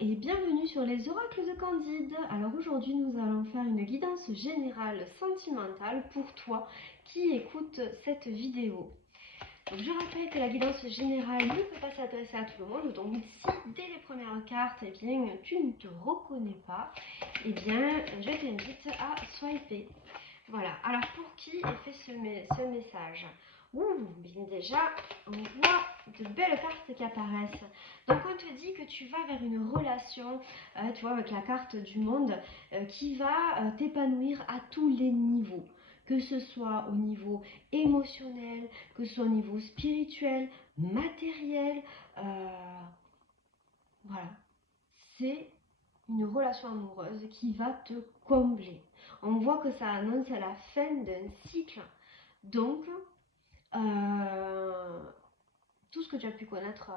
et bienvenue sur les oracles de Candide. Alors aujourd'hui nous allons faire une guidance générale sentimentale pour toi qui écoute cette vidéo. Donc je rappelle que la guidance générale ne peut pas s'adresser à tout le monde, donc si dès les premières cartes eh bien, tu ne te reconnais pas, eh bien je t'invite à swiper. Voilà, alors pour qui est fait ce message? Bien déjà, on voit de belles cartes qui apparaissent. Donc on te dit que tu vas vers une relation, tu vois, avec la carte du monde, qui va t'épanouir à tous les niveaux. Que ce soit au niveau émotionnel, que ce soit au niveau spirituel, matériel, voilà. C'est une relation amoureuse qui va te combler. On voit que ça annonce la fin d'un cycle. Donc, tout ce que tu as pu connaître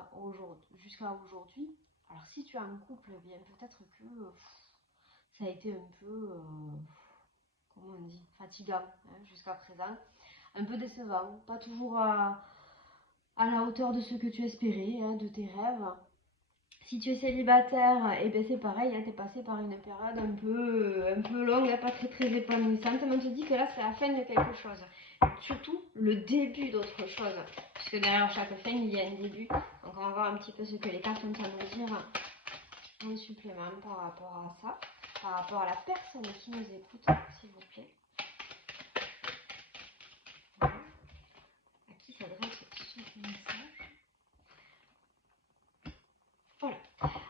jusqu'à aujourd'hui, alors si tu es en couple, eh bien peut-être que ça a été un peu, comment on dit, fatigant jusqu'à présent, un peu décevant, pas toujours à la hauteur de ce que tu espérais, de tes rêves. Si tu es célibataire, et bien c'est pareil, tu es passé par une période un peu longue, pas très épanouissante, mais on te dit que là c'est la fin de quelque chose. Surtout le début d'autre chose, puisque derrière chaque fin il y a un début. Donc on va voir un petit peu ce que les cartes ont à nous dire en supplément par rapport à ça, par rapport à la personne qui nous écoute, s'il vous plaît. Voilà. À qui s'adresse ce message? Voilà.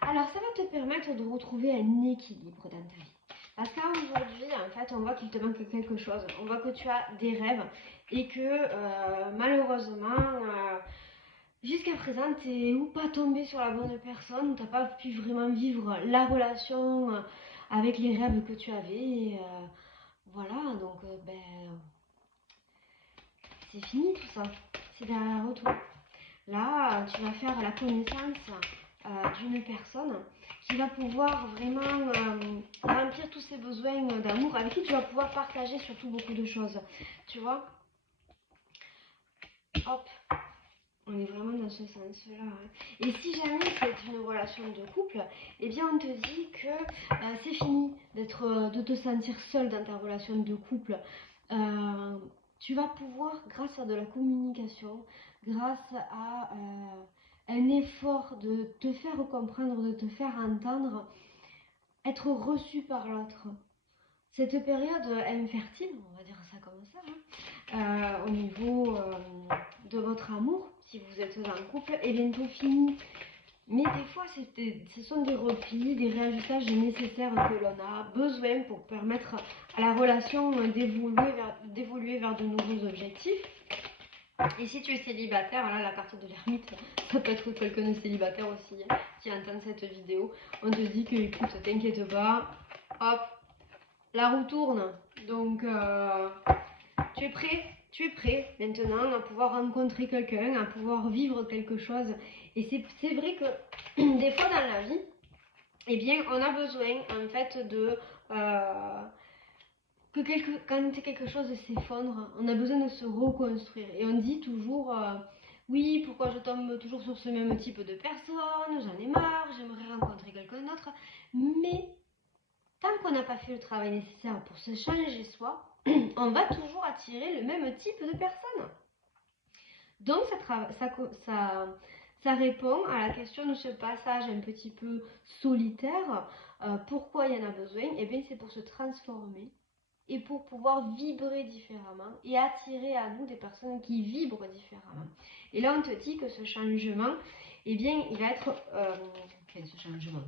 Alors ça va te permettre de retrouver un équilibre dans ta vie. Parce qu'aujourd'hui, en fait, on voit qu'il te manque quelque chose. On voit que tu as des rêves et que malheureusement, jusqu'à présent, tu n'es ou pas tombé sur la bonne personne, ou tu n'as pas pu vraiment vivre la relation avec les rêves que tu avais. Et, voilà, donc c'est fini tout ça. C'est derrière toi. Là, tu vas faire la connaissance d'une personne qui va pouvoir vraiment remplir tous ses besoins d'amour, avec qui tu vas pouvoir partager surtout beaucoup de choses. Tu vois? Hop, on est vraiment dans ce sens-là. Et si jamais c'est une relation de couple, eh bien on te dit que c'est fini de te sentir seule dans ta relation de couple. Tu vas pouvoir, grâce à de la communication, grâce à un effort de te faire comprendre, de te faire entendre, être reçu par l'autre. Cette période infertile, on va dire ça comme ça, au niveau de votre amour, si vous êtes en couple, est bientôt finie. Mais des fois, ce sont des replis, des réajustages nécessaires que l'on a besoin pour permettre à la relation d'évoluer vers de nouveaux objectifs. Et si tu es célibataire, là la carte de l'ermite, ça peut être quelqu'un de célibataire aussi qui entend cette vidéo. On te dit que, écoute, t'inquiète pas, hop, la roue tourne. Donc, tu es prêt maintenant à pouvoir rencontrer quelqu'un, à pouvoir vivre quelque chose. Et c'est vrai que des fois dans la vie, eh bien, on a besoin en fait de quand quelque chose s'effondre, on a besoin de se reconstruire. Et on dit toujours, oui, pourquoi je tombe toujours sur ce même type de personne, j'en ai marre, j'aimerais rencontrer quelqu'un d'autre. Mais tant qu'on n'a pas fait le travail nécessaire pour se changer soi, on va toujours attirer le même type de personne. Donc ça répond à la question de ce passage un petit peu solitaire. Pourquoi il y en a besoin? Eh bien c'est pour se transformer et pour pouvoir vibrer différemment et attirer à nous des personnes qui vibrent différemment. Et là on te dit que ce changement, eh bien il va être,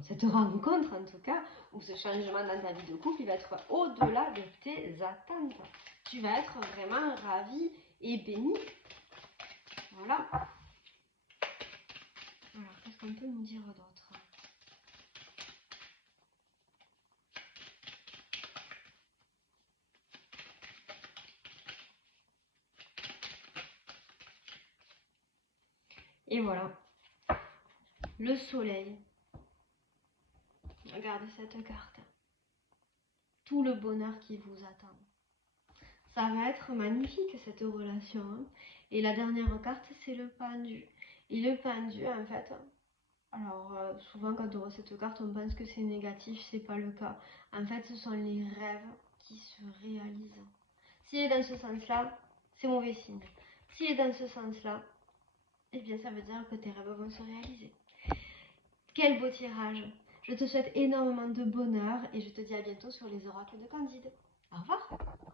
cette rencontre en tout cas, ou ce changement dans ta vie de couple, il va être au-delà de tes attentes. Tu vas être vraiment ravi et béni. Voilà. Alors, qu'est-ce qu'on peut nous dire d'autre? Et voilà. Le soleil. Regardez cette carte. Tout le bonheur qui vous attend. Ça va être magnifique cette relation. Et la dernière carte, c'est le pendu. Et le pendu, en fait, Alors, souvent quand on voit cette carte, on pense que c'est négatif, c'est pas le cas. En fait, ce sont les rêves qui se réalisent. S'il est dans ce sens-là, c'est mauvais signe. S'il est dans ce sens-là, eh bien ça veut dire que tes rêves vont se réaliser. Quel beau tirage! Je te souhaite énormément de bonheur et je te dis à bientôt sur les oracles de Candide. Au revoir!